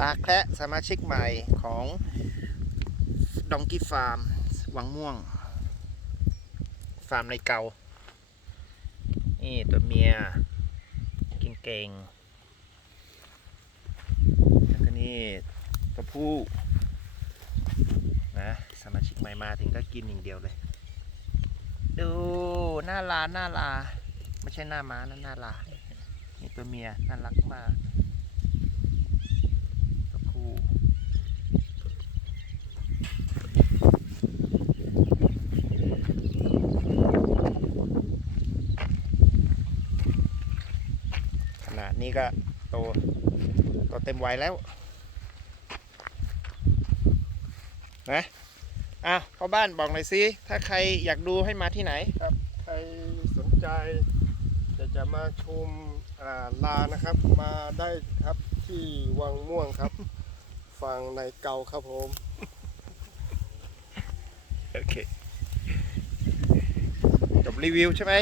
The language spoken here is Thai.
ลาแคระสมาชิกใหม่ของดองกี้ฟาร์มวังม่วง ฟาร์มในเกา นี่ตัวเมีย กินเก่งแล้วก็นี่ตัวผู้นะสมาชิกใหม่มาถึงก็กินอย่างเดียวเลย ดูหน้าลาหน้าลา ไม่ใช่หน้าม้านะหน้าลา นี่ตัวเมียน่ารักมากตัวผู้ข นาดนี้ก็โตโตเต็มวัยแล้วนะอะพ่อบ้านบอกหน่อยสิถ้าใครอยากดูให้มาที่ไหนใครสนใจจะจะมาชมอ่าลานะครับ มาได้ครับที่วังม่วงครับ ฝั่งในเกาครับผมโอเคจบรีวิวใช่ไหม